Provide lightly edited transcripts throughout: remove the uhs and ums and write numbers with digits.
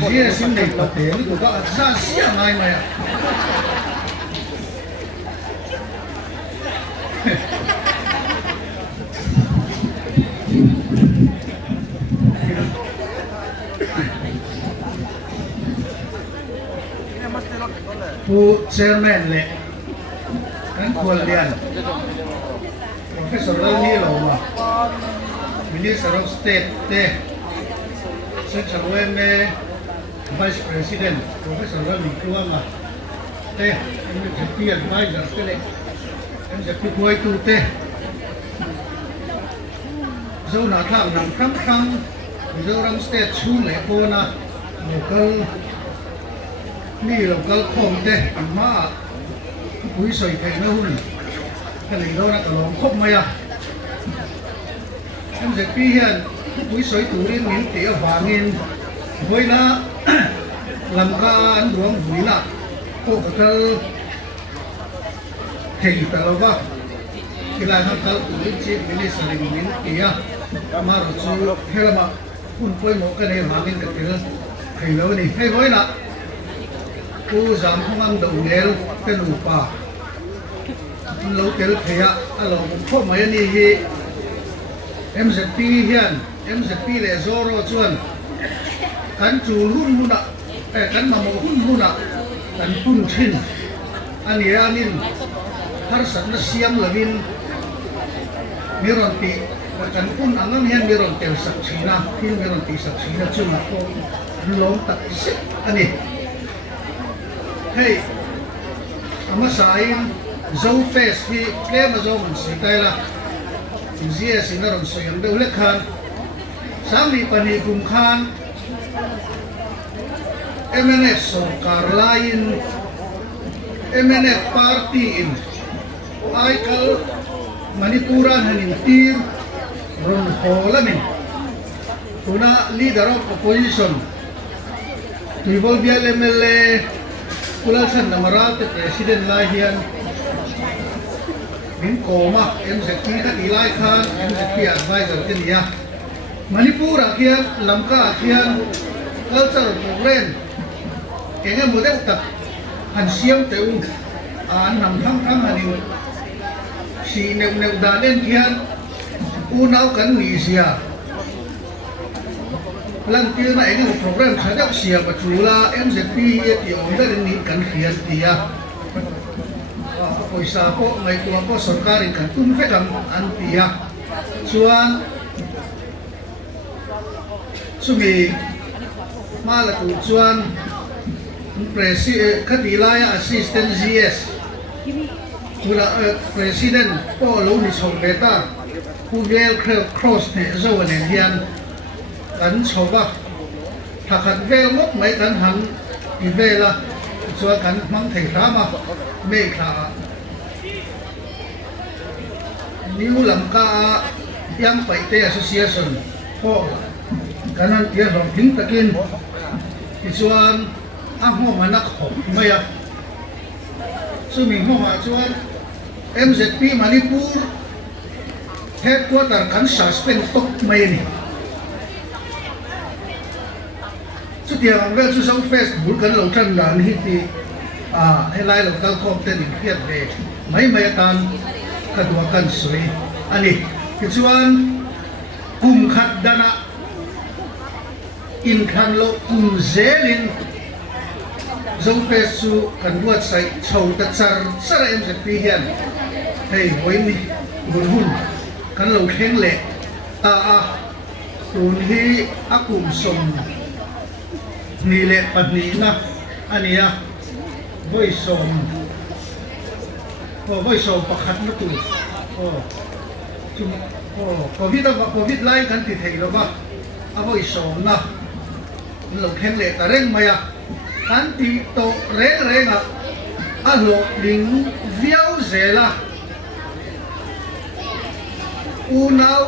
Dia xin này có tiền của các ra xia ngay mà à. Phụ chairman lệ anh Kuala Lian Professor Lani Loma Minister of State te Secretary Vice President Professor Lani Kuala te anh sẽ phi advisor te lệ anh sẽ phi quay tu te dâu nà tham nằm khăm khăm dâu răng state xuống lệ cô na localนี่เราก็คงเด็กมาคุยใส่เพลงนะหุ่นแค่ไหนเรานะก็ลองคบมาอ่ะฉันจะพี่เห็นคุยใส่ตัวนี้มิ้นเตี๋ยวฝาเงินไว้นะลำการหลวงหุ่นนะพวกก็เที่ยวแต่เราก็กีฬาทำตัวนี้จีบมิ้นสลิมมิ้นเตี๋ยวมาเราจูเฮลมาหุ่นป่วยหมอกันเนี่ยฝาเงินกับเตี๋ยวให้เรานี่ให้ไว้นะผู้จำของอันดูเงลเป็นอุปาเราเกลเทียเราพบมาอย่างนี้ MZP เฮียน MZP เลยโซโรชวนกันจูรุ่นหุ่นอ่ะแต่กันมาโมหุ่นหุ่นอ่ะกันปุ่นชินอันนี้อันนี้ฮาร์สันนัสยามลวินมีรอนตีกันปุ่นอันนั้นเฮียนมีรอนเตลสักชีนะที่มีรอนตีสักชีนะจุนละก็ลงตัดสิอันนี้hey, ama sain zong face hi kem zong si tai la zia sinarong soyang de ulek khan sami pani kum khan MNF sarkar lain MNF party in ai kal Manipuran hanin tir ron holamin tuna leader of opposition Tribal Bial MLA Kulasan Namarat President Lahian Min Koma MZP ka Ilai Khan MZP advisor kaniya Manipur akian Lamka akian culture program kaya model tak han siyam teung an nam thang thang hanin si neu danen kian unaw kan ni siya lần kia này cái program sẽ đáp xìa và chủ là MZP thì ông đã đến cần khiển thì hồi sau có mấy cô có sở ca thì cần tuân phép làm ăn thì chuan sumi mà là tụ chuan president cái lại assistant GS là president có lâu đi sống beta khu vel cross này rồi này hiềnกันชอบว่าถ้าขัดเวลงบไม่กันหันอีเวลาส่วนกันมังเถรามาไม่ขานิ้วลำกายังไปเตะ association พอกันนั้นเดี๋ยวลองทิ้งตะกินอีส่วนอ้างหัวมันนักหอบไม่อะซึ่งมีหัวมาส่วน MZP มานิปูร์เทปตัวตัดกัน suspend ตกไม่นี่สุดที่เราเวลสุดสองเฟซบุ๊กกันเราทำงานที่ให้ไล่เราตั้งคอมเทนต์เครียดเลยไม่การกระดูกกันสวยอันนี้คือส่วนกลุ่มขัดดานะอินคันโลกลุ่มเซลินสองเฟซสุกันวัดใส่ชาวตัดสารสระMZPเฮียนให้ไว้นี่บุญหุ่นกันเราแข็งเละตัวนี้อักุมสมนี่แหละปัจจุบันนะอันนี้ไว้ส่งไว้ส่งประคัดนักตุลจุ่มโควิดไล่กันติดเหตุแล้วป่ะเอาไว้ส่งนะเราแข็งแรงแต่เร่งมาอ่ะกันติดโตเร่งอ่ะหลบลิงเวียวเสละอูนาว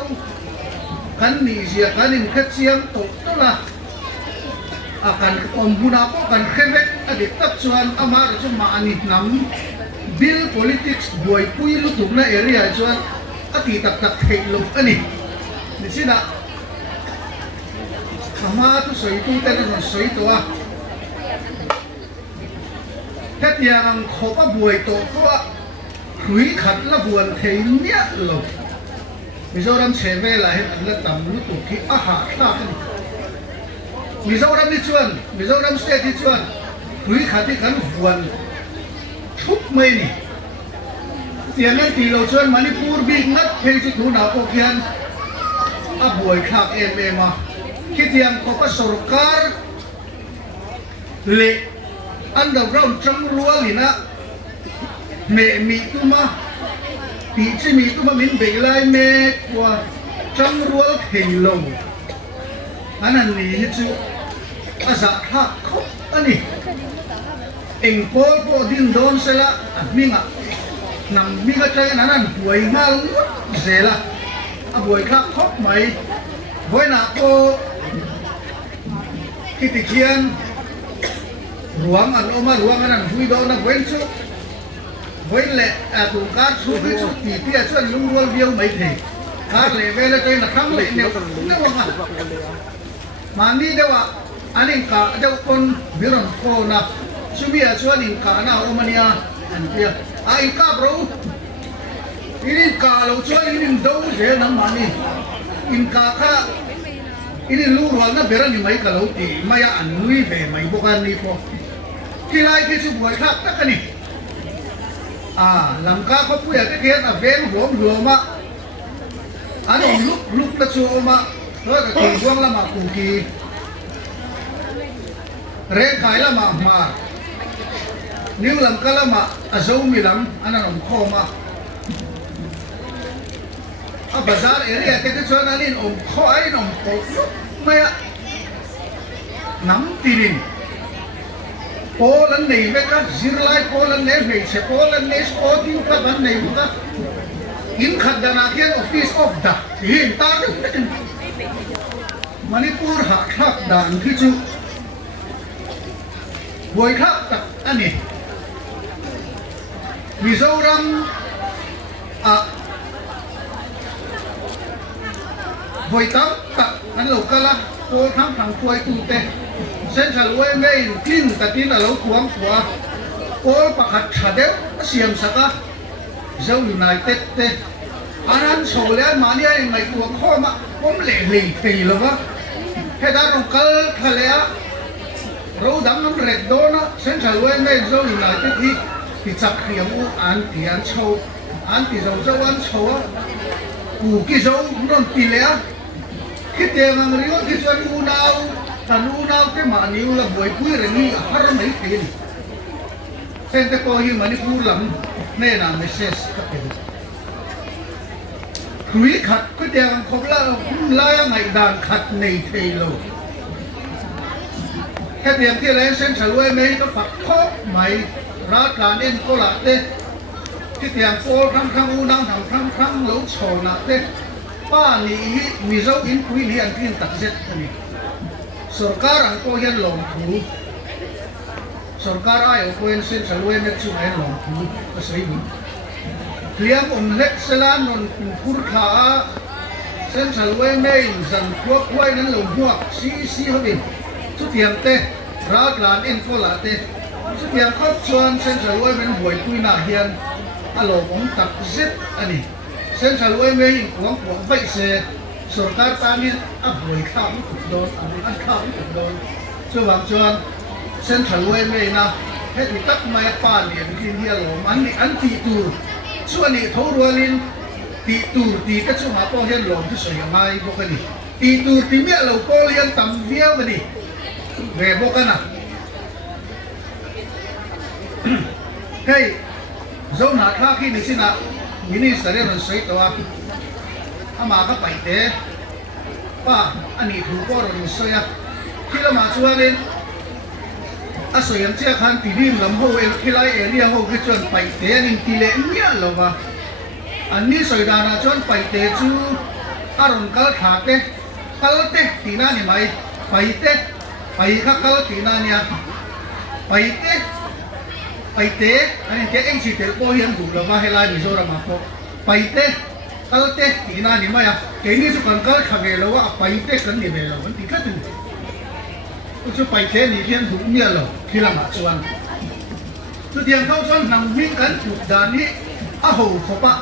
กันนี่เสียกันนี่แค่เสียงตกตัวละ akan ombuna ko kan khebek adik tak chuan amar chu ma ani nam bill politics boy pui lu tum na area chuan ati tak thei lu ani ni sina ama tu soi tu tên là soi tua thế thì ang khó có buổi tổ có hủy khát là buồn thấy nhẹ lộc vì sao làm xe về lại anh là tầm lúc tụt khi hạ khác vì sao làm đi chuan vì sao làm xe đi chuan hủy khát thì cần buồn thúc mây nè tiền nên tỷ lệ chuan Manipur bị ngắt hay chỉ thủ nào có kian buổi khác em mà khi tiền có sarkar lệ underground trong ruộng này na mẹ mỹ tu mà tí chỉ mỹ tu mà mình bị lại mẹ qua trong ruộng hình lồng anh ăn gì hết chứ giả khác khóc anh đi anh Paul din don sẽ là mình à nằm mình cái trái anh ăn buổi mal dễ là buổi khác khóc mày với nào cô khi thì kian ruang an oma ruang an hui do na wen chu wen le tu ka chu ki chu ti ti a chuan lung rol viau mai the ka le ve le te na khang le ne ne wa ma mani dewa anin ka deu kon viron ko na chumi a chuan in ka na omania an pia ai ka bro ini ka lo chuan in do je na mani in ka kha ini lu ruang na beran ni mai ka lo ti maya an nui ve mai bokan ni ko kilai ke chu buai khak tak ani langka ko puya ke ke na ven huam ma an luk la chu ma to ka ki buang la ma ku ki re khai la ma niu langka la ma azau mi lam anan kho ma bazar area ke chu na lin kho ai nom ko maya nam tirin Poland này với các Zirlai Poland này về sẽ Poland này sporting các bạn này cũng các in khát đàn akian office of da hiện ta được Manipur hạ khát đàn khi chú buổi khát tập anh này Mizoram buổi tám tập anh lộc kala cô thắng thằng quay tu tê Central Way Main clean tatin alo kuang kwa all pakhat thade siam saka zo United te anan sole mania ngai ku kho ma kom le le thei lawa heda ro kal thalea ro dam nam rek dona Central Way Main zo United hi chak khiam u an tian chho an ti zo zo an chho ku ki zo non ti le khi tiền ngang rio ki zo u nau tanu nau ke maniu la boy pui rengi har mai tin sente ko hi Manipur lam ne na message ka pe hui khat ko tiang khop la ngai dan khat nei thei lo ke tiang ti le Central Way Main ko phak kho mai ra kan en ko la te ki tiang ko khang u nang khang lo chho na te pa ni mi zo in pui ni an tin tak zet ni Sarkar ang ko yan long thu Sarkar ay ko yan Central Way Main chu ay long thu kasay ni Kliam lek sala non kurkha Central Way Main zan kwak way nan lo huak si hobin chu tiang te rat lan en ko la te chu tiang khop chuan Central Way Main buai pui na hian alo bong tak zet ani Central Way Main kuang vai se Sarkar tangin buổi khám đồn ăn khám đồn cho bằng chuan Central Way Main na hết thì tất mai pa liền khi hier lo man ni an ti tu chuan ni thâu rualin ti tu ti ka chu ha po hian lo chu soi mai bo ka ni ti tu ti me lo ko lian tam viau ka ni ve bo ka na hey zo na tha khi ni sina minister ron soi to ama ka pai te pa ani thu ko ron soya khila ma chuanin a soyam chia khan ti rim lam ho el khilai area ho ki chon pai te anin ti le nia lova ani soidana chon pai te chu aron kal tha te ti na ni mai pai kha kal ti na nia pai te ani te eng si tel po hian du lova helai mi zo ra ma po pai te kal te ti na ni mai a ke ni su kan kal khage lo wa pai te kan ni be lo an ti ka tu จะไปเทนี่เพียงถูกเมียหรอกที่ละหมาดชวนสุดที่เขาชวนนำวิ่งกันถูกด่านนี้อ้าวขบะ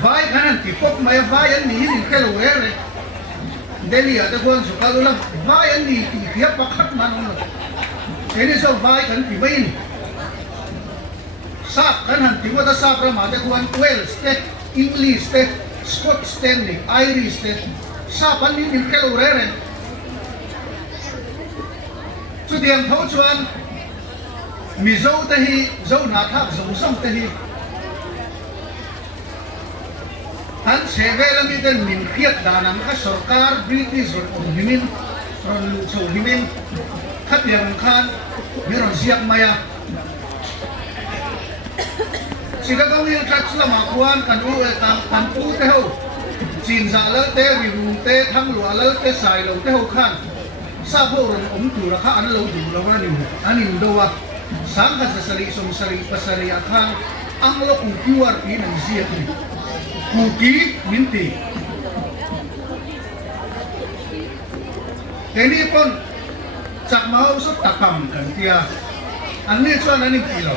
ไฟขนาดที่พบไม่ไฟอันนี้นี่แค่เราเลยเดลี่อาจจะควรสุขาดูแลไฟอันนี้ที่เขียบปักขัดมันเลยเห็นที่ชอบไฟกันที่ไม่นี่ทราบกันหันที่ว่าถ้าทราบประมาณจะควรเวลส์เต็กอังกฤษเต็กสกอตสเตนนี่ไอริสเต็กทราบอันนี้นี่แค่เราเลยสุดที่เขาชวนมีเจ้าเตหีเจ้าหน้าทัพเจ้าส่งเตหีอันเสวลมีแต่มินเขียดดานังข้าสุรการบริติชรอนหิมินรอนลูกชาวหิมินขัดยังขันมีรอนเสียกมายาสิกาเขาอยู่ชัดสลามาควันกันอูกันอูเท้าจีนซาเลเตวิรูเตทั้งหลวงเลเตสายเหลาเท้าขันซาโบรนอมตุระข้าอันเหลาดูเราวันนี้อันนี้ดูว่าสังกัดสรีสมสรีปัสรีอาขันอังโลกุคิวอาร์พีนันเสียนี่คุกีมินตีเดี๋ยวนี้ปนจากมาเอาสุดตะคำกันเตียอันนี้ชวนอันนี้กี่หรอ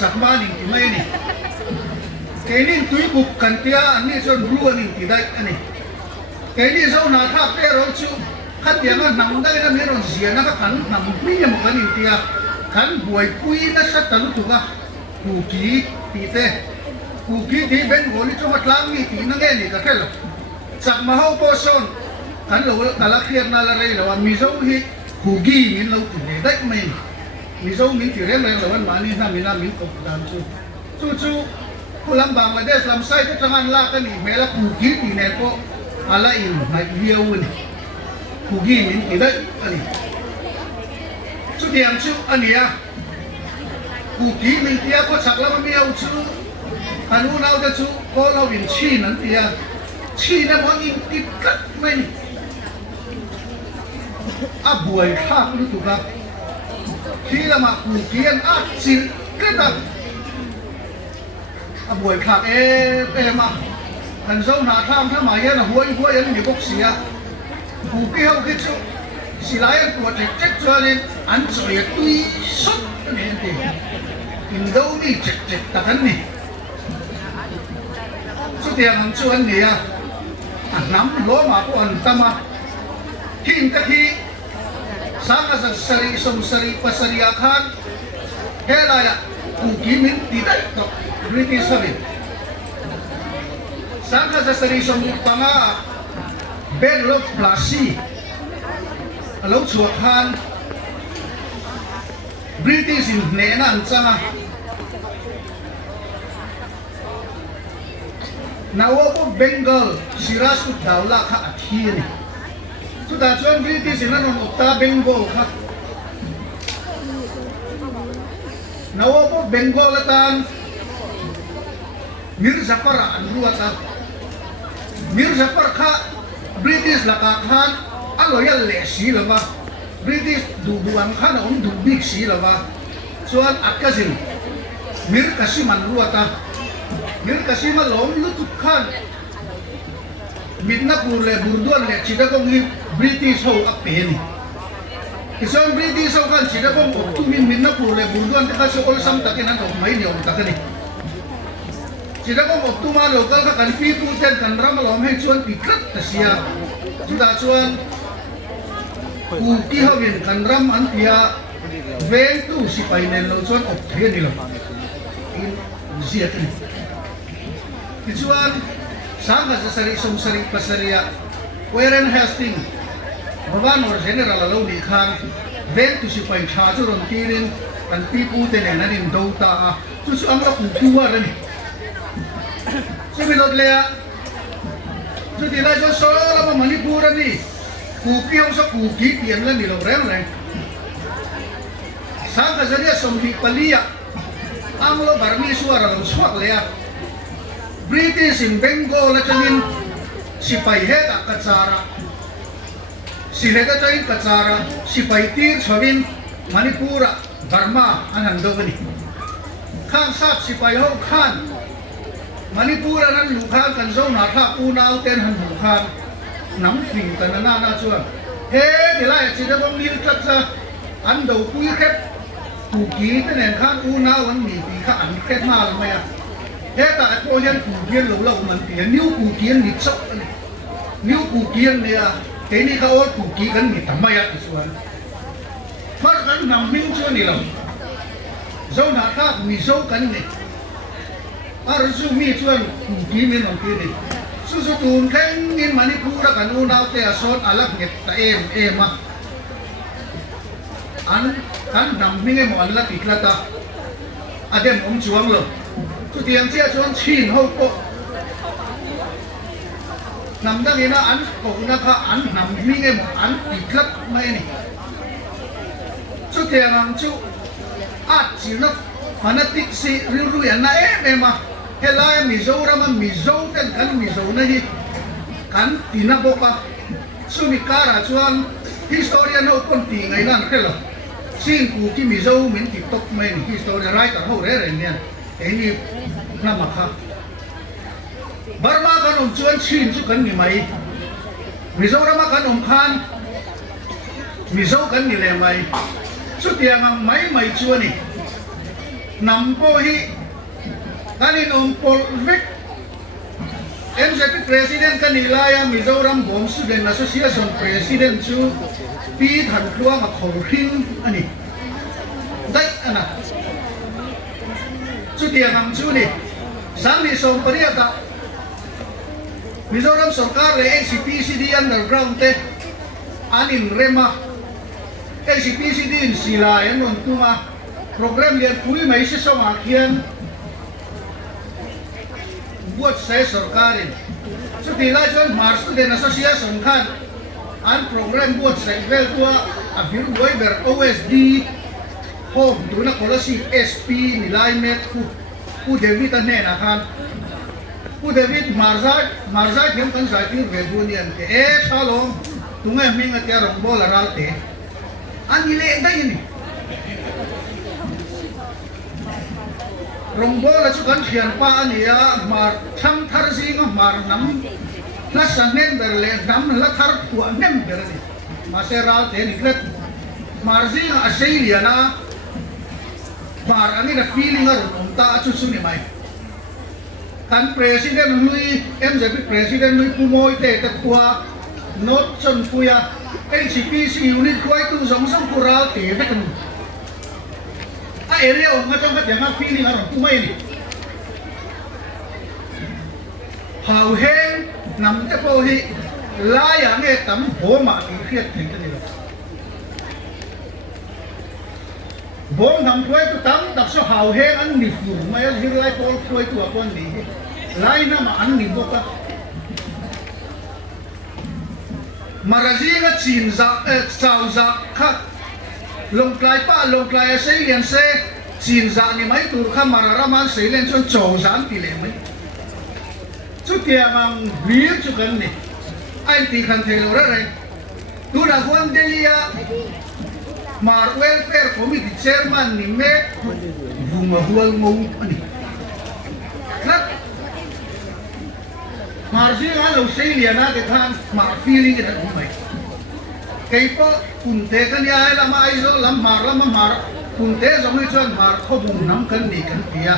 จากมาหนึ่งกี่ไม่นี่เดี๋ยวนี้ตุยบุกกันเตียอันนี้ชวนรู้อันนี้กี่ได้อันนี้เดี๋ยวนี้เจ้าหน้าทัพเตะเราชูขัดยังงั้นนำได้นะมีรอนเสียนะก็ขันนำมีอย่างกันนี่เตียขันบวยปุยนะสัตว์ตันถูกอ่ะคุกีตีเตกูคิดที่เป็นคนที่ชอบล้างมีตีนั่งเงี้ยนี่ก็แค่หรอกจากมาเอาโพสต์ขันเราแต่ละเขียนนั่นอะไรเราว่ามีเจ้าที่กูกี้มินเราถึงได้ไหมมีเจ้ามินที่เรื่องอะไรเราวันมานี่ถ้ามีน้ำมินตกดำจู่ผู้ลำบากมาได้ลำไส้ก็จะงานลากกันอีกแม้ละกูกี้ตีเนี่ยก็อะไรอีกไม่เดียวนี่กูกี้มินที่ได้อันนี้สุดที่อันชูอันนี้กูกี้มินที่ก็สักแล้วมันไม่เอาชูอันนู้นเราจะชูก็เราเป็นชีนั่นเดียชีนั่นมันอินติดกันไม่อาบวยข้ารู้ถูกครับที่ละมากูเกียนอาจิลก็ได้อาบวยข้ามาอันเจ้าหน้าทำถ้ามาเยอะนะหัวยันมีบกเสียกูเกี่ยวกับชูสิลายตัวเจ็ดจวนอันสวยตุยสุดนี่เองอินโดนีเจ็ดตะกันนี่สุดที่มันชวนเนี่ยน้ำล้อมาปนตมาหินตะกี้สังกัดสรีสมสรีปัสรีอาคารเฮลายกูกิมินติดต่อบริติสวินสังกัดสรีสมปังอาเบนลบพลาซีแล้วชัวคานบริติสินเนนันจังNawab Bengal siras tu daulah kah akhir ni. Sudah cuan British ini non Uttar Bengal kah. Nawab Bengal tan Mir Zafar andu ata. Mir Zafar kah British lakakan aloyal lesi lama. British duduan kan dubik si lama. Cuan akasin Mir kasih mandu ata. Mir kasih malom lu tukkan, minna purle burduan le cida kong British ho apen. Isang British ho kan cida kong oktumin minna purle burduan taka so all sam takinan ok main yong takani. Cida kong oktuma lokal ka kan pitu ten kan ram malom hai cuan pikrat tasia. Sudah cuan uki ho bin kan ram antia ventu si painen lo cuan okten ni lo. In siat ni. Kecuali sangat sesari sumsari pasaria, Warren Hastings, Gubernur General lalu dikhan, ventu si pain charger on kirin, kan tipu tenenanin dauta, susu amra kukuwa rin. Suminod lea, so tila so solo Manipura ni, kuki ang sa kuki, tiyan lang nilaw rin. Sangat saria sumhi paliya, ang lo barmi suara lang swak lea. British in Bengal at jamin si Payheta Katsara, si Heta Katsara, si Paytir Savin, Manipura, Burma, Anandogani. Kang Sap si Payho Khan, Manipura nan Lukhan kan zone nata una ten han Lukhan, Namfing kanana chuan, thế thì lại chỉ là bông liên cắt ra ăn đầu quý khép cụ ký cái này khác u nào ăn mì thì khác ăn khép mà là mày à thế tại cô nhân cụ kiên lâu lâu mình thì nếu cụ kiên bị sốc nếu cụ kiên thì thế này các ô cụ ký gần bị tắm mày à cái số phát gần nằm minh chưa này lòng dâu nát khác mì dâu cắn này rồi chú mi chuan cụ ký mình làm cái này su tuôn khen in Manipur kan unaw te ason alak nget ta em à an kan nam minge mo an la tiklata adem chuang lo chu tiang chia chuan chin ho ko nam dang ina an ko na kha an nam minge mo an tiklat mai ni chu tiang ang chu at chi na fanatic si ru yan na em à helai Mizoram Mizo kan Mizo na hi kan tinaboka sumikara chuan historian ho konti ngai nan khela sin ku ki Mizo min tiktok mai ni historian writer ho re nian eni namakha Burma kan chuan chin chu kan ni mai Mizoram kan khan Mizo kan ni le mai chu tiang mai chuan ni nampo hi kanin Paul Vic MZP President kanilaya Mizoram Home Student Association President chu pi than kluang a khorhin ani dai ana chu tiang chu ni sami som pariata Mizoram sarkar le NCPCD underground te anin rema NCPCD in sila yan on tuma program lian pui mai se som akhian buat saya sarkarin sutila chuan Mars Student Association khan an program buat saya vel tua abir boy ber OSD home tuna policy SP nilai met ku David ane na khan ku David Marzai hem kan sai tir ve dunian ke salong tunga minga tia rong bola ralte an ile dai ni Rongbola chu kan khian pa ania mar tham thar zinga mar nam la sanen berle nam la thar pu nem berani masera te niklet mar zinga Australia na mar ani na feeling ar ta chu su ni mai kan president lui MZP president lui pumoi te ta tua not chon puya NCPC unit khoi tu zong zong kural te vekan area ông ngắt trong cái tiếng feeling ở trong mai này hào heng nằm cái phố hi lai à nghe tắm bố mà thì khiết thành cái này rồi bố nằm quay tu tắm đặc số hào heng ăn mì phủ mà ở dưới lai bố quay tu ở con này lai nó mà ăn mì bố cả mà ra gì cái chìm giặc sao giặc khác lồng clay xây liền xe chín dạ ni mấy tur khăm mà ra man xây lên cho trầu dán tỷ lệ mấy chút kia mang viết chút cái này anh thì khăn thấy rồi đấy tu đã quan Delia mà welfare committee chairman ni mẹ vùng mà huân ngung anh rất mà riêng anh lâu xây liền á cái than mà feeling cái đó cũng vậy cái po kunte kan ya la mai zo lam mar kunte zo mi chuan mar kho bung nam kan ni kan tia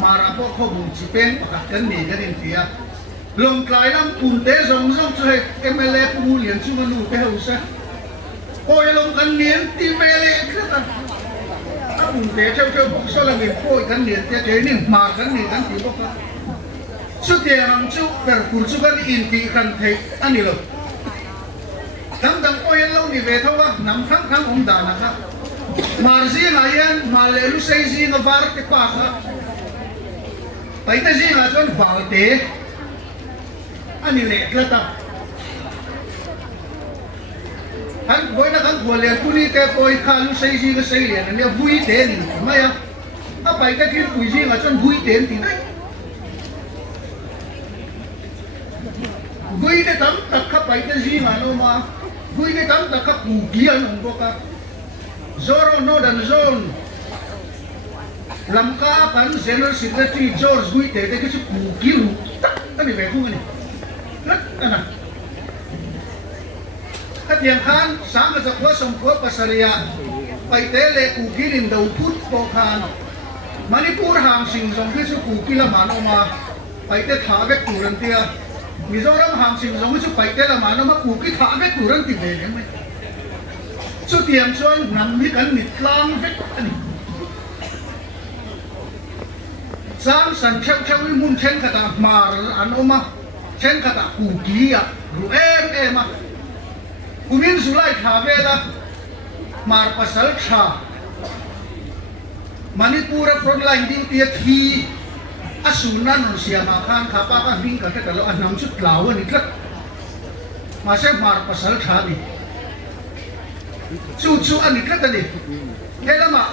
mara po kho bung chi pen pa kan ni kan in tia lom klai lam kunte zong zong chu he MLA pu lian chu ma lu pe hu sa oi lom kan nien ti mele khata a kunte cheu cheu bok so la mi poi kan nien tia ke ni mar kan ni kan ti bok chu tia ram chu per kur chu kan in ti kan thei ani lo Dang ko yan lâu ni về thôi nằm khăng ông đàn à khác mà riêng là yên mà lệ lúc xây riêng là var cái quả khác bây giờ riêng là chọn vào thế anh lệ cái ta anh với nó anh vừa liền tu đi cái coi khá lúc xây riêng cái xây liền anh vui thế thì mà ya à bây giờ cái vui riêng là chọn vui thế thì đấy vui cái tấm tập khắp bây giờ riêng là nó mà vui cái tấm đặc cấp cụ kia ông có cả Zoro Northern Zone làm cá bản General Secretary George vui thế cái chữ cụ kia luôn tắt cái này về không này rất là ขัดเทียมขันสามกับหัวสมหัวปัสสริยะไปเตะเลกูกิรินดาวพุทธโปคานมันนี่พูดห่างสิ่งสองที่สุกูกิละมานออกมาไปเตะถาเวกตูรันเตียมิโซรัมห่างสิ่งสองที่สุไปเตะละมานออกมากูกิถาเวกตูรันติเดยังไหมสุดเทียมชวนนำที่กันนิดลางเวกอันนี้สามสันเช่าเช่าวิมุนเช่นขตามาอันออกมาเช่นขตากูกีอะรูเอ็มอะกูมินสุไลถาเวละมาปัสสาวะชามันนี่พูดฟรอนไลน์ดิ้งเตียทีอาสูนันนเสียมาข้างข้าป้าก็วิ่งกันแต่เราอันนำชุดเหล่าวันนี้ครับมาเช่นมาปัสสาวะชาดิสู้อันนี้ครับตอนนี้เฮ้ยละมา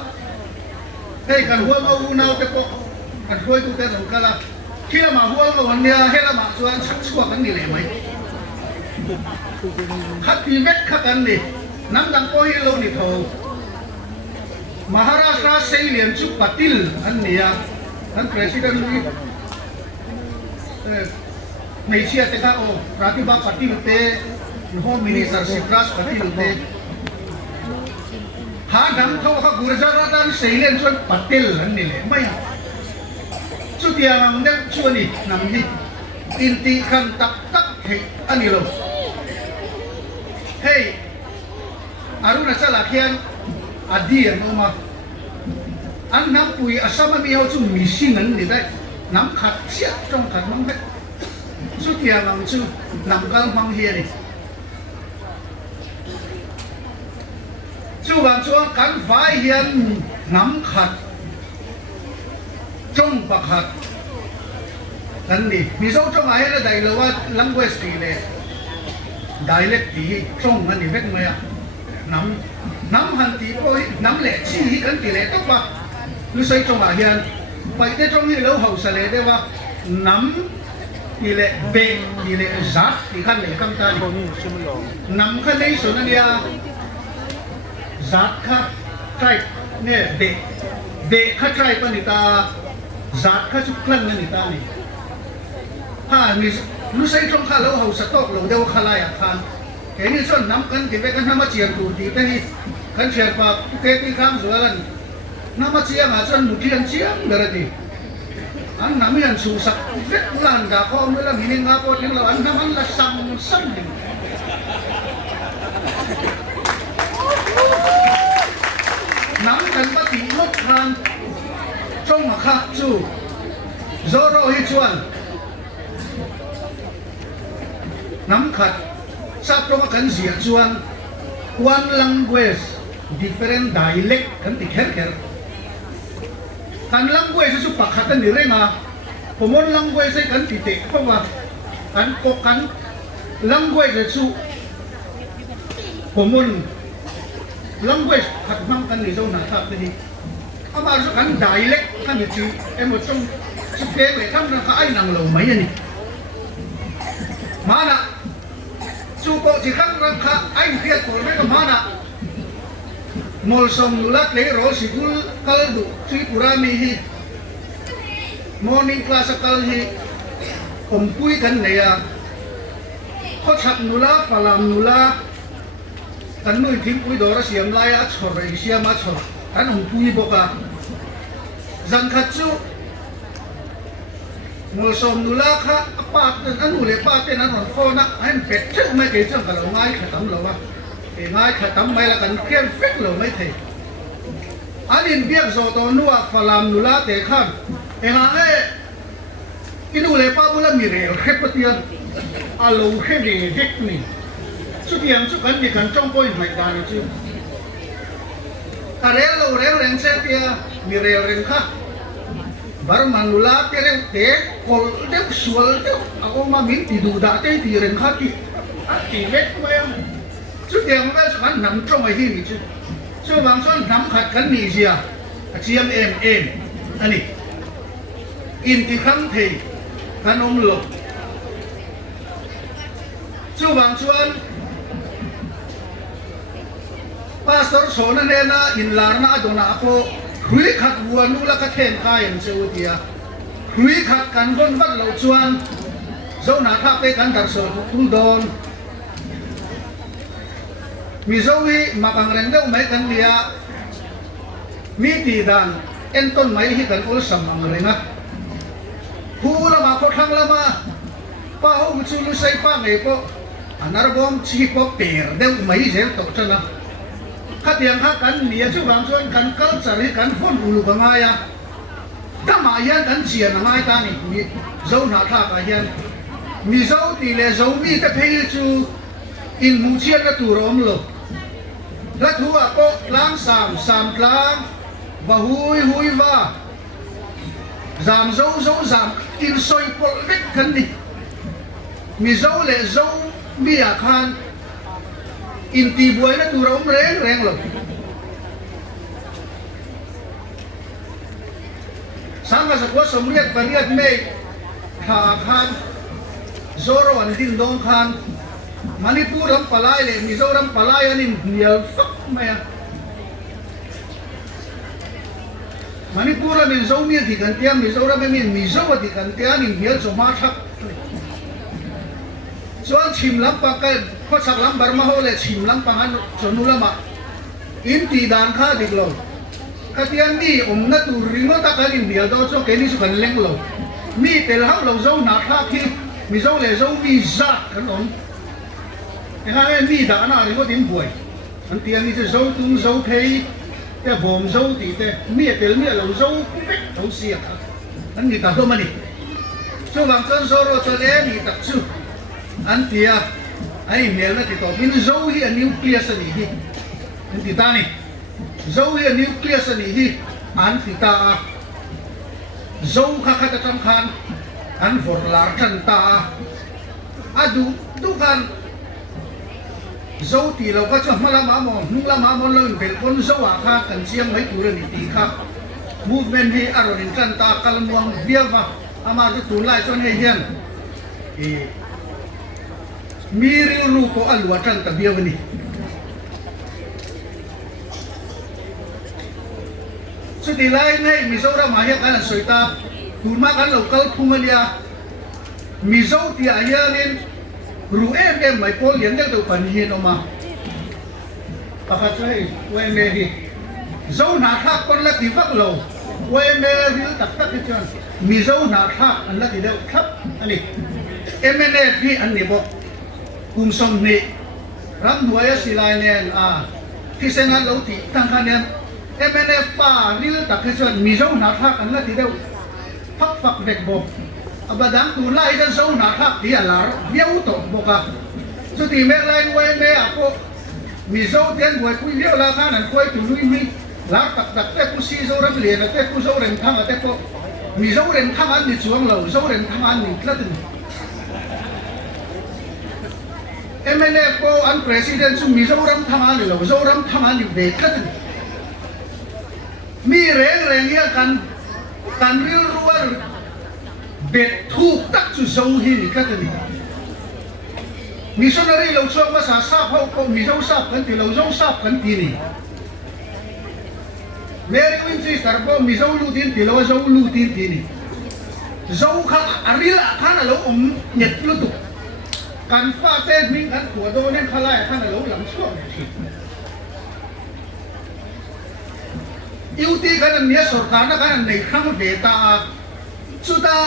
เฮ้ยกันหัวมาอูนาวเตปกกันหัวกูเตะสงกะละที่ละมาหัวมาวันเนี้ยเฮ้ยละมาส่วนชักชัวกันนี่เลยไหมขัดตีเวทขัดกันนี่น้ำดังโป้ยโลนี่เขามหาราชราเซเลียนจุปติลอันนี้ท่านประธานนี่ในเชียร์เตะโอปฏิบัติปฏิบัติเตะโฮมินิสต์สิบราชปฏิบัติเตะหาดังเขาเขากุรจาราดันเซเลียนจุปติลอันนี้เลยไม่สุดที่ยังเด็กชวนนี่นำนี่อินทิคันตักเฮอันนี้ลงเฮ้ยอารุณาชลาเขียนอดีตนู้มาอันน้ำปุยอาสามีเอาจุ่มมีสิ่งนั้นนี่ได้น้ำขัดเสียจงขัดมั้งไหมสุดที่ยังจู่น้ำกังมังเฮียนี่จู่บางช่วงกันไฟเฮียนน้ำขัดจงปะขัดนั่นนี่มีสองจงอะไรได้เลยว่า language ตีเลยdialect ตีจงนั่นนี่เวกเมียน้ำหันตีโอ้ยน้ำเละชี้กันตีเละต้องว่ารู้สึกจงอะไรเฮียนไปได้จงนี่เราเขาเสลได้ว่าน้ำตีเละเบงตีเละจัดตีขันเละคำตาน้ำขันในส่วนนั้นเนี่ยจัดค่ะใช่เนี่ยเบะข้าใช่ปนิตาจัดข้าชุกคลั่งนิตานี่ถ้ามีรู้สึกจงข้าเราเขาสต๊อกเราเดี๋ยวข้าไล่อาคารเห็นนี่ส่วนน้ำกันที่ไปกันน้ำมาเชียงตูดีไปที่กันเชียงปากเกติข้ามส่วนนั้นน้ำมาเชียงอาจารย์มุขีอันเชียงเดรดีอันน้ำยันสูสักเวทลันดาข้อมือละมินิงาโปทิ้งเราอันน้ำมันละซ้ำหนึ่งน้ำกันปฏิลบทางจงมาข้าจู่โซโรฮิชวนน้ำขัดสัตว์ตรงกันเสียชวน one language different dialect กันติดแค่กัน language สุปขัดกันนี่เรื่องอ่ะผมว่า language ใช้กันติดเตะเพราะว่ากันโกกัน language สุผมว่า language ขัดมั่งกันนี่เจ้าหน้าทัพนี่เอามาสุกัน dialect กันนี่จีเอ็มจงสุเกะเลยทำนั่นก็ไอ้นางเหล่าไหมนี่มาละจู่โปจิขังรังคาไอ้เพียรตัวไม่ก็มานะมอลซอมนุลักเลโรสิกุลคัลดุที่ปุรามีฮีมอร์นิ่งคลาสคัลฮีผมคุยกันเนี่ยเขาชักนุลาฟลามนุลากันนุ่ยทิ้งคุยดอร์เสียมลายอัชฮอร์เสียมอัชฮอร์กันผมคุยบอกว่าจันขัดจู่มอลซอมนุลาค่ะป้าอันนู้นเลยป้าเป็นอันนั้นโฟนักให้เป็ดเชื่อไม่เกี่ยวกับเราง่ายขัดตั้มเราวะง่ายขัดตั้มไม่ละกันเพี้ยนฟิกเราไม่เทอันนี้เบี้ยโซตนัวฟลามนุลาเตะข้ามฮะอินูเลยป้าบุลมีเรื่องเข็บเตียนอาลูเข็บเด็กนี่สุดยังสุดกันดีกันจ้องป่วยไม่ได้จู่แต่เรื่องเราเรื่องเสียเตียมีเรื่องค่ะบารมันนุลาเตะเตะคอลเด็กสวลเด็กเอามามินติดูด่าเตะตีเรื่องค่ะที่ตีเล็กไปสุดยังไม่สุดกันนำจ้องไอ้ที่นี่จู่ช่วงบางส่วนนำขัดกันนี่เสียGMMอันนี้อินที่ครั้งที่กันอมหลบช่วงบางส่วนพาสตอร์โซนันเองนะอินลาร์นาโดนาโคคุยขัดวัวนู้ละก็เทนกายอย่างเสียวเดียคุยขัดกันบนวัดเหล่าชวนเจ้าหน้าทัพไปกันดักเสือทุ่งโดน mi zo hi makang reng deuh mai kan nia mi ti dan en ton mai hi kan ul sam ang renga hu lama ko thang lama pa ho chu lu sai pa ngai po anar bom chi po per deuh mai zel to chana khát tiếng hát cắn nia chú vàng chuan cắn cắn chari cắn hôn ulu bangaya tama hian kan chian angai ta ni mi zo na tha ka hian mi zo ti le zo mi te phei chu in mu chian na tu rom lo la thu a ko lang sam tlang và hui va giảm dấu giảm in soi pol vết khăn đi mi dấu lệ dấu mi à khan in ti buai na tu rom reng lo sang sa ko som riat pariat me tha khan zoro an din dong khan Manipur ram palai le Mizoram palai anin nial fak maya Manipur amin zo mi di kan tia Mizoram amin Mizo di kan tia nin nial zo ma thak chuan chim lam pa ka kho sak lam Burma ho le chim lam pa han chonu lama in ti dan kha dik lo ka tian ni na tu ringo ta ka nin nial do cho ke ni su kan leng lo mi tel hau lo zo na tha khi Mizo le zo mi za kan on hai mi đã nào thì có tiếng buổi anh tiền đi chơi dâu tung dâu thấy cái bồm dâu thì cái mía tiền mía lẩu dâu bách dâu xìa anh đi tập đâu mà đi cho bằng chân dâu rồi cho lẽ đi tập chú anh tiền anh mía là thì tổ biến dâu hi nucleus này hi anh thì ta này dâu hi nucleus này hi anh thì ta dâu khác khác trong khan anh phật là chân ta du khan dấu thì lâu các chỗ mà làm món nung làm món lớn về con dấu à khác cần chiang mấy tuổi này tí khác movement hi ở rồi chân ta kalam wang vía va ama cái tuổi lại cho nên hiền miril ru ko alwa chân ta vía vani so thì lại này mi dấu ra mà hiện cái là sợi ta tuổi mà cái local phumalia mi dấu thì ai lên ru em mai pol yan deuh pan hi no ma pakhat chai we me hi zo na thak kon la ti vak lo we me ril tak tak ki chan mi zo na thak an la ti deuh thap ani MNF hi an ni bo kum som ni ram nuaya silai nen thi sengan lo ti tang khan nen MNF pa ril tak ki chan mi zo na thak an la ti deuh phak phak vek bo abadang tu lai dan zo na thak ti alar viau to boka so ti me lai we me ako mi zo tian we pui viau la khan an khoi tu lui mi la tak tak te ku si zo ram le na te ku zo ren thang te ko mi zo ren thang an ni chuang lo zo ren thang an ni tlatin MNF ko an president su mi zo ram thang an lo zo ram thang an ni ve tlatin mi reng ya kan ril ruar bet thu tak chu zo hi ni ka ni missionary lo chuang ma sa ho ko mi zo sap kan ti lo zo sap kan ti ni Mary Winchester ko mi zo lu tin ti lo zo lu tin ti ni zo kha arila khana lo nyet lu tu kan fa te min kan tua do nen khala khana lo lam chuang thi iuti kan nia sarkar na kan nei khang ve ta chuta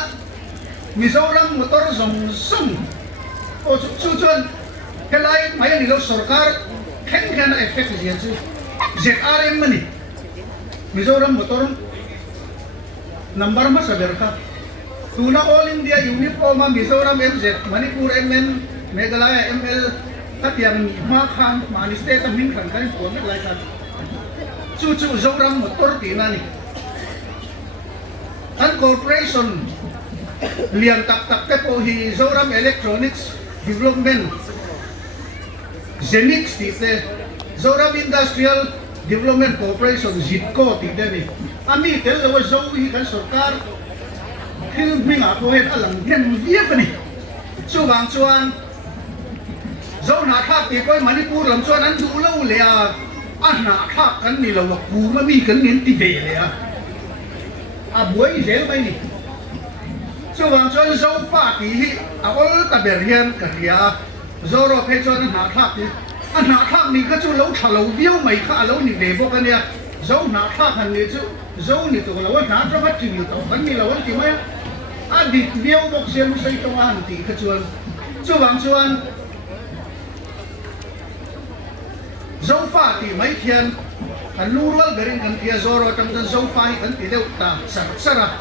Mizoram motor sum o chuchun helai mai ni lo sarkar khen effect ji chu ZRM mani Mizoram motor number ma saber ka tuna all India uniform Mizoram MZ Manipur MN Meghalaya ML katiang ma khan mani state min khan kan ko me lai kan chu Zoram motor tinani an corporation liang tak te po hi Zoram Electronics Development Zenix ti te Zoram Industrial Development Corporation ZIDCO ti te ni ami tel lo zo hi kan sarkar thil ming a ko het alang gen vie pani chu wang chuan zo na thak ti koi Manipur lam chuan an du lo le a na thak kan ni lo ku ma mi kan nin ti ve le a buai zel mai ni so wang chuan zo pa ti hi a ol ta ber hian ka ria zo ro phe chuan na thak ti anh nã thác này cái chỗ lâu thà lâu biếu mày khá lâu này để bốc cái này dấu nã thác hành này chứ dấu này tụi lâu nã trong hết chuyện tao cái này lâu thì mấy anh đi biếu bốc xem xây trong anh thì cái chỗ bằng chỗ anh dấu pha thì mấy thiên kan lural garin kan tia zoro tam dan zo fai kan ti deu ta sara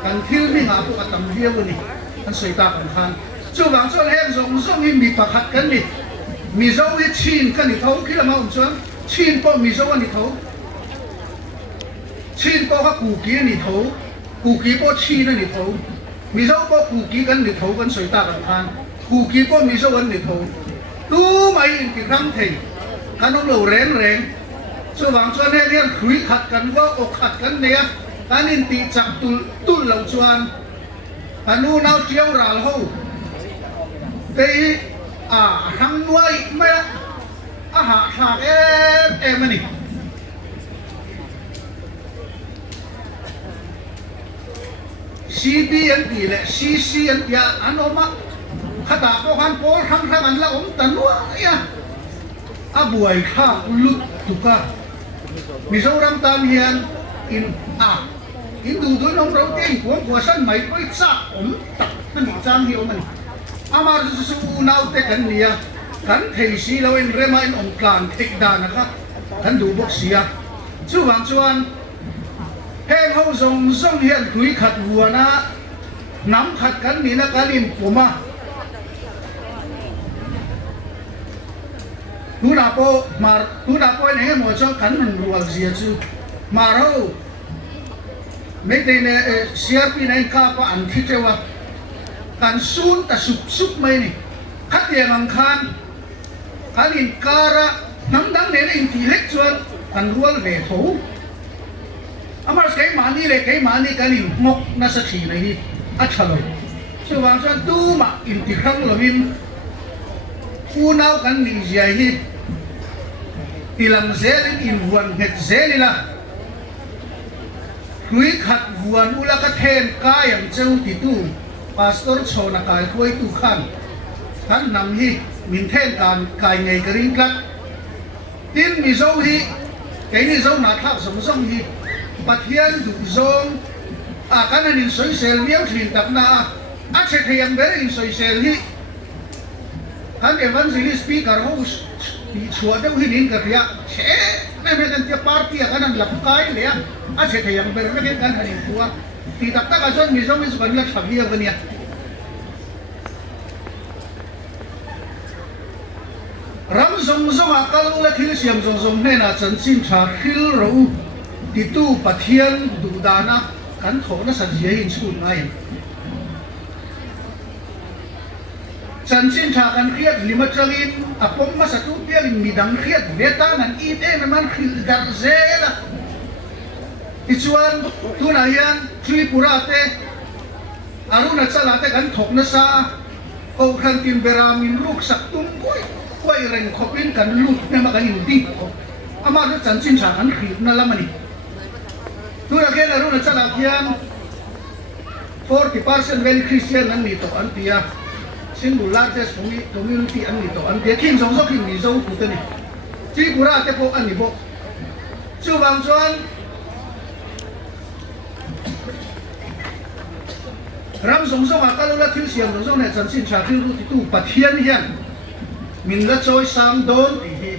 kan thil mi nga pu atam hiu ni kan soi ta kan khan chu wang chuan hem zong zong hi mi pakhat kan ni mi zo hi chin kan ni thau khila ma chuan chin po mi zo ani thau chin po ka ku ki ni thau ku ki po chin ani thau mi zo po ku ki kan ni thau kan soi ta kan khan ku ki po mi zo an ni thau tu mai in ki ram thei kan ông lo ren so wang chuan he lian khui khat kan wa o khat kan ne kan in ti chak tul lo chuan anu nau chiao ral ho te hang nuai me ha thak em ani CBN le CCN ya anoma khata ko kan pol thang an la om tanwa ya abuai kha lut tuka Mizoram tam hian in du doi nong rau te kuang kuasan mai poi cha om tak ani chang hi om ani amar su nau te kan nia kan thei si lo in rema in om tlan thik dan kha kan du bok sia chu wang chuan heng ho zong zong hian thui khat huana nam khat kan ni na kan in puma tu đã po này một số cắn mình ruột gì chứ mà đâu mấy tên này CRP này cả có ăn thịt rồi à cắn sun ta sụp mấy này khát tiền bằng khan cắn in cara nắm đắng đến in thì hết chuan cắn ruột về thấu amar cái mà ni cắn in mốc na sa chi này đi achalo so wang chuan tu mà in thì khăng lo in unau cắn ni gì hi tilam zelin in vuan het zelila hui khat vuan ula ka then ka yang cheu ti tu pastor chona kai khoi tu khan kan nam hi min then kan kai ngei garing klak tin mi zo hi cái ni zo na thak som som hi pathian du zong kan anin soi sel miao thin tak na a che thayam ber in soi sel hi kan evangelist speaker host thì chúa đâu hi nín cái sẽ nên cái cái party cái này lập cái đấy à sẽ thấy yang berapa cái kan hari tua thì tak tak aja misal sebenarnya sabi apa nih ram zong zong akal la thil siam zong zong ne na chan chin tha khil ro ti tu pathian du dana kan tho na sa ji hin su ngai chan chin tha kan khiat lima changin apom ma sa tu pian midang khiat beta nan i te na man khil dar zela ichuan tu na hian Tripura te aruna chala te kan thok na sa o khan tin bera min luk sak tum koi reng khopin kan lut na ma kan indi ama no chan chin tha kan khil na lamani tu na ken aruna chala hian 40% very Christian nan ni to an tia single largest community an ni to an tia king song so king ni zo ku te ni Tripura te po an ni bo chu bang chuan ram song song akal la thil siam song ne chan chin tha thil ru ti tu pathian hian min la choi sam don ti hi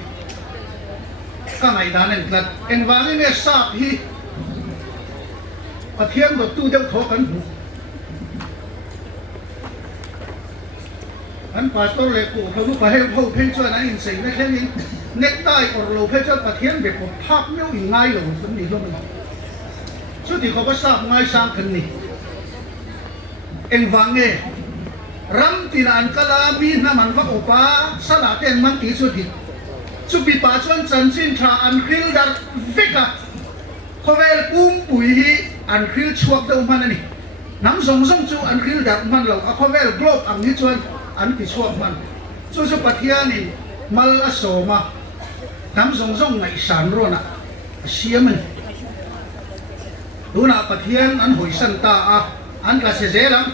ka ngai dan en tlat en wang ne sap hi pathian do tu deu tho kan hu an pastor le ko tho pa he ho phe chuan an in sei na khen in necktie or lo phe chuan pathian be ko phak meu in ngai lo tum ni lo ma chu ti ko ba sap ngai sang khan ni en wange ram tin an kala mi na man va opa sala ten man ti chu thi chu pi pa chuan chan chin tha an khil dar veka khovel pum pui hi an khil chuak do man ani nam song song chu an khil dar man lo a khovel globe ang ni chuan an ti chuak man chu chu pathian in mal asoma nam song song ngai san ro na siaman tuna pathian an hoi san ta a an ka se zelang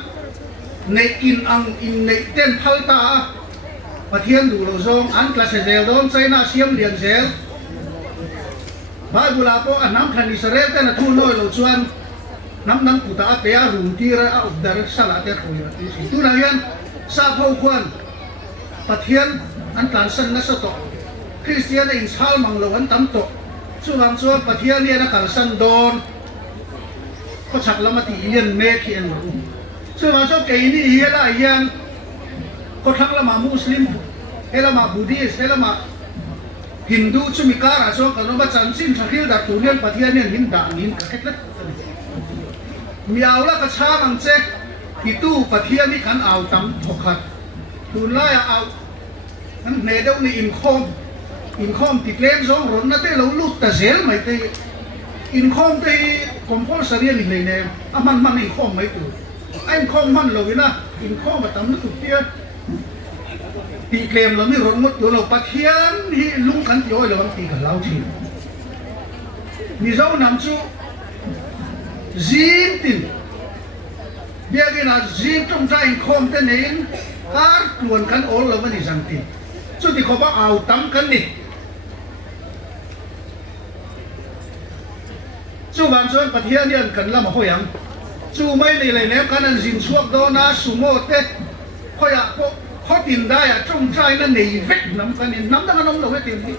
nei in ang in nei ten phal ta ประเทียนดูโลซงอันกลาเซเซลโดนไซน่าเซียมเลียนเซลบาบุลาโปอันน้ำทันอิสราเอลแต่น่ะทูน้อยโลชวนน้ำกุตาเปียรุนที่ระอุดาร์สลาเตอร์คุยที่สิตุนายันซาพาวควันประเทียนอันการสันนัสโตคริสเตียนอินชาลมังโลวันตั้มโตส่วนส่วนประเทียนเนี่ยนักการสันโดนก็ชักละมาตีเลียนเมฆเอ็นรู้ส่วนส่วนเกี่ยนี่เฮล่ายังก็ชักละมามุสลิมเฮล่ามาบูดิสเฮล่ามาฮินดูชุมิการะส่วนกันว่าจันทร์สิ้นสักทีดักตัวเนี่ยประเทียนเนี่ยหินด่างหินกระเทกมีเอาละกระชากังเจ๊ที่ตู้ประเทียนนี่ขันเอาตั้มถกขัดดูไล่เอานั่นเนเดวนี่อินคอมติดเล่นสองรถนั่นเต้เราลุดแต่เซลไม่เต้อินคอมเต้คอมพอลสเรียนอีกเลยเนี่ยมันอินคอมไม่ตัวไอ้อินคอมมันเลยนะอินคอมมาตั้มนึกถูกเตี้ยตีเคลมเราไม่รถงดตัวเราประเทียนที่ลุงขันย้อยเราบางตีกับเราทีมีเจ้านำชูziintin biagina zin trong ra in khom te nen har tuan kan ol lo mani zantin chu ti khoba au tam kan ni chu ban chuan pathian nian kan lama hoyang chu mai nei le ne kan an zin chuak do na sumo te khoya ko khotin da ya trong trai na nei vek nam kan in nam da kan lo he tim ni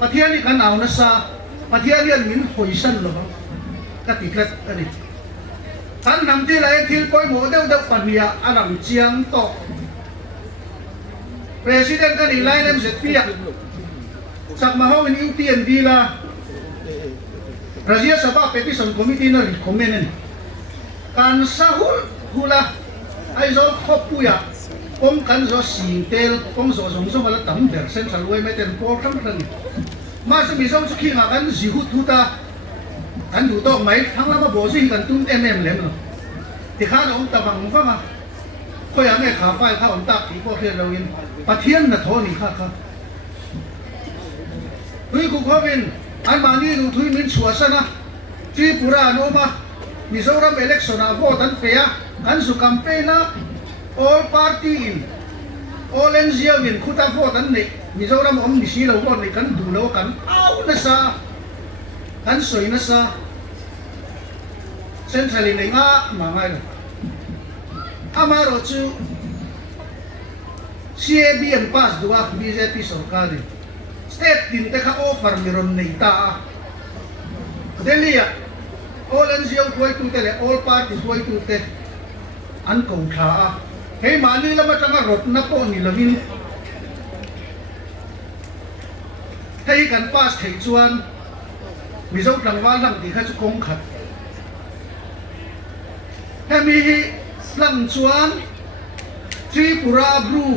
pathian ni kan au na sa pathian nian min hoisan loก็ติดแล้วอันนี้ท่านนำที่ไรที่ก้อยหมูเด้อปัญญาอันนั้นเจียงโตประธานกันอีกไล่เล่มเสร็จเปียกสักมาห้องอินเตียนดีละรัฐสภาเป็นที่ส่งคอมมิตี้นั่นคอมเมนต์การสาหุลหุละไอ้โจ้ครอบปุยะป้องกันโจ้สิงเตลป้องโจ้สงสมอะไรตั้งแต่เส้นสลวยไม่เต็มโปรทั้งนั้นมาสมีโจ้ชุกี้มากันสิหุทุตาท่านดูโต๊ะไหมทั้งเรามาบอกสิกันตุ้มเล่มเลยที่ข้าเราตะบังฟังอ่ะก็ยังไม่ขาไฟข้าผมตักที่พวกเรียนเราเองประเทียนน่ะโทนี่ข้าเฮ้ยกูขอเป็นอันมานี่ดูทุยมินชัวซะนะที่ปุราโนมามิโซรัมเอเล็กซ์นาโวตันเปียอันสุกัมเปนะ all party in all NGO in คุตาโวตันนี่มิโซรัมอมมิชีเราก็ในกันดูแล้วกันเอานะซะกันสวยนะซะเส้นทางนี้ง่ายมากเลยอามาโรจูCABN pass ดูว่า BJP สรการเลยสเตทดินแต่ข้าออฟฟาร์มิรอนในตาเดลี่อะ all NGO คุยตุเตะ all parties คุยตุเตะอันคงขาเฮ้ยมานี่แล้วมาจังหวะรถนักโป้นี่ละวินให้กันป้าสเทจวนมีเจ้าหลังว่าหลังที่เขาจะคงขัดถ้ามีหลังชวนทริปุราบรู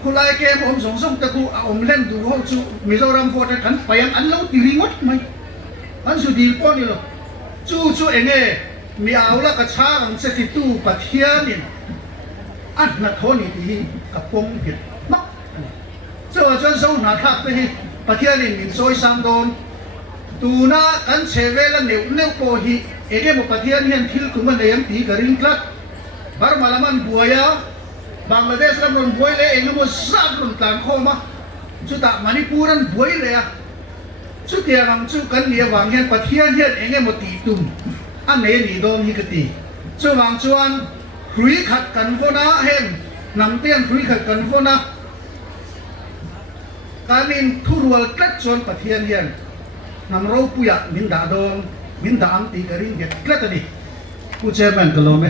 คุณไล่เกมอมสองสมตะกูอมเล่นดูเขาจูมีเจ้ารำฟอดกันไปยังอันเล่าตีริงวัดไหมอันสุดีป้อนนี่หรอจู่เองมีเอาละกระชากเสติตู้ปัทเทียนินอันนัทโทนี่ที่กับปงเห็ดมักเจ้าจนสงหน้าทักไปปัทเทียนินมินซอยสังโดนตูน่ากันเชเวลเนื้อโปฮีเอเกมปัทเทียนเห็นทิลกุมันเดียมตีกริงคลัดบาร์มาลามันบัวยาบังกลาเทศรับรองบัวเลยเองก็มันซับรองต่างข้อมาชุดตะมันนี่ปูรันบัวเลยอะชุดเดียร์ชุดกันเลี้ยววางเห็นปัทเทียนเห็นเองก็มันตีตุ่มอันนี้นี่โดนฮิกตีชุดวางชวนคุยขัดกันโฟนะเห็นนำเตี้ยนคุยขัดกันโฟนะการนินทุรวลกัดชวนปัทเทียนเห็นนำรูปุยะมินดาโดนมินดาอังตีกริงเก็ตเกล็ดนี่ผู้เชี่ยวชาญกันรู้ไหม